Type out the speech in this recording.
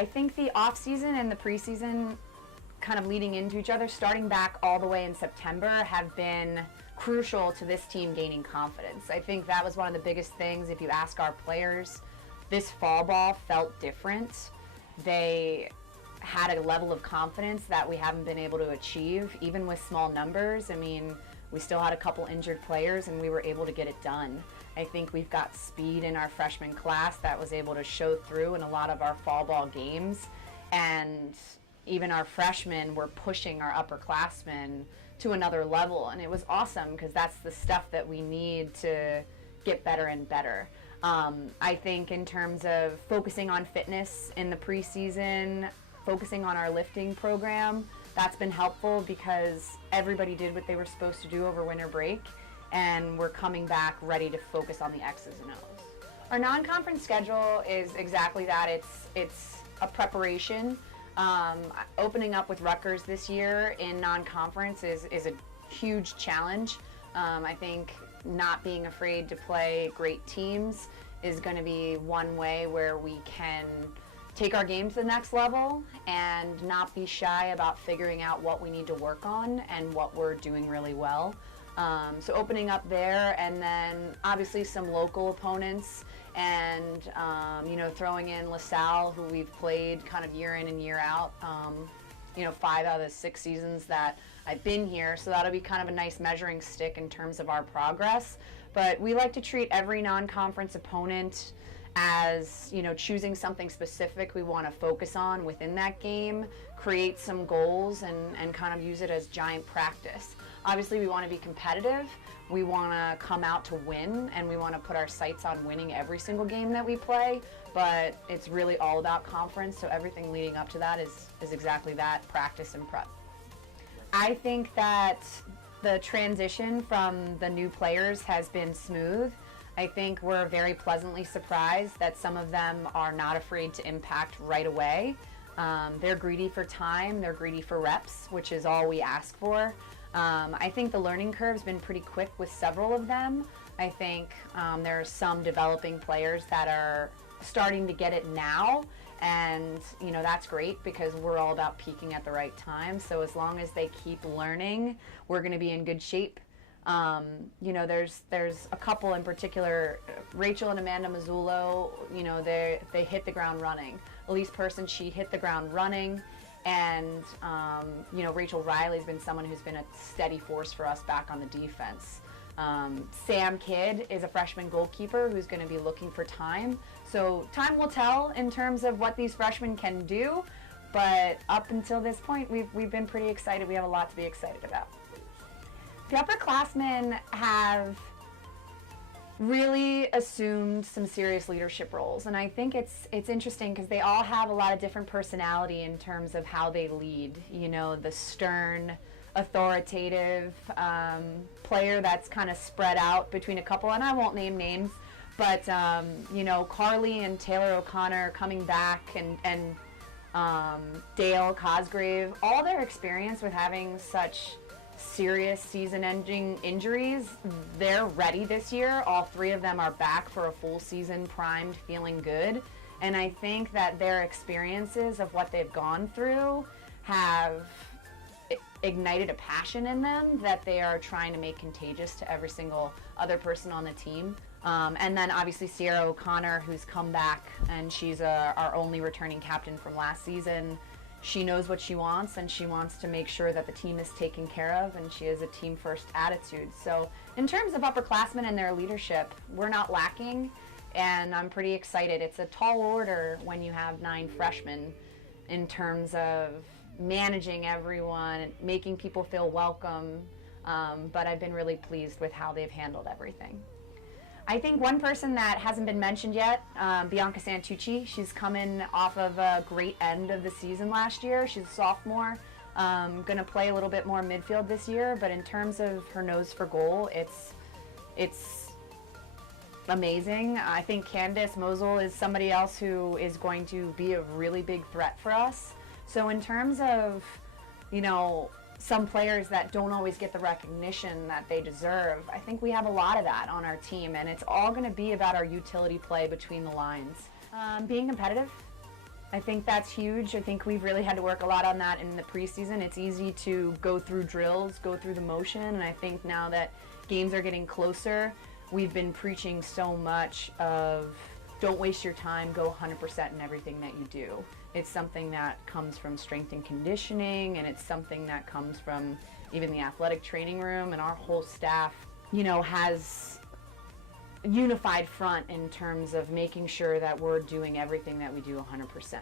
I think the off season and the preseason kind of leading into each other, starting back all the way in September, have been crucial to this team gaining confidence. I think that was one of the biggest things. If you ask our players, this fall ball felt different. They had a level of confidence that we haven't been able to achieve, even with small numbers. I mean, we still had a couple injured players and we were able to get it done. I think we've got speed in our freshman class that was able to show through in a lot of our fall ball games, and even our freshmen were pushing our upperclassmen to another level, and it was awesome because that's the stuff that we need to get better and better. I think in terms of focusing on fitness in the preseason, focusing on our lifting program, that's been helpful because everybody did what they were supposed to do over winter break, and we're coming back ready to focus on the X's and O's. Our non-conference schedule is exactly that. It's a preparation. Opening up with Rutgers this year in non-conference is a huge challenge. I think not being afraid to play great teams is going to be one way where we can take our game to the next level and not be shy about figuring out what we need to work on and what we're doing really well. So opening up there, and then obviously some local opponents, and throwing in LaSalle, who we've played kind of year in and year out, 5 out of the 6 seasons that I've been here, so that'll be kind of a nice measuring stick in terms of our progress. But we like to treat every non-conference opponent as, choosing something specific we want to focus on within that game, create some goals, and kind of use it as giant practice. Obviously, we want to be competitive. We want to come out to win, and we want to put our sights on winning every single game that we play, but it's really all about conference, so everything leading up to that is exactly that, practice and prep. I think that the transition from the new players has been smooth. I think we're very pleasantly surprised that some of them are not afraid to impact right away. They're greedy for time, they're greedy for reps, which is all we ask for. I think the learning curve's been pretty quick with several of them. I think there are some developing players that are starting to get it now, and that's great because we're all about peaking at the right time. So as long as they keep learning, we're going to be in good shape. There's a couple in particular, Rachel and Amanda Mazzullo, they hit the ground running. Elise Person, she hit the ground running. And, Rachel Riley's been someone who's been a steady force for us back on the defense. Sam Kidd is a freshman goalkeeper who's going to be looking for time. So time will tell in terms of what these freshmen can do. But up until this point, we've been pretty excited. We have a lot to be excited about. The upperclassmen have really assumed some serious leadership roles, and I think it's interesting because they all have a lot of different personality in terms of how they lead. The stern, authoritative player that's kind of spread out between a couple, and I won't name names, but Carly and Taylor O'Connor coming back, and Dale Cosgrave, all their experience with having such serious season-ending injuries, they're ready this year. All 3 of them are back for a full season, primed, feeling good. And I think that their experiences of what they've gone through have ignited a passion in them that they are trying to make contagious to every single other person on the team. And then obviously Sierra O'Connor, who's come back, and she's our only returning captain from last season. She knows what she wants, and she wants to make sure that the team is taken care of, and she has a team-first attitude. So in terms of upperclassmen and their leadership, we're not lacking, and I'm pretty excited. It's a tall order when you have 9 freshmen in terms of managing everyone, making people feel welcome, but I've been really pleased with how they've handled everything. I think one person that hasn't been mentioned yet, Bianca Santucci. She's coming off of a great end of the season last year. She's a sophomore, going to play a little bit more midfield this year, but in terms of her nose for goal, it's amazing. I think Candace Mosel is somebody else who is going to be a really big threat for us. So in terms of, some players that don't always get the recognition that they deserve, I think we have a lot of that on our team, and it's all going to be about our utility play between the lines. Being competitive. I think that's huge. I think we've really had to work a lot on that in the preseason. It's easy to go through drills, go through the motion, and I think now that games are getting closer, we've been preaching so much of don't waste your time, go 100% in everything that you do. It's something that comes from strength and conditioning, and it's something that comes from even the athletic training room, and our whole staff, you know, has unified front in terms of making sure that we're doing everything that we do 100%.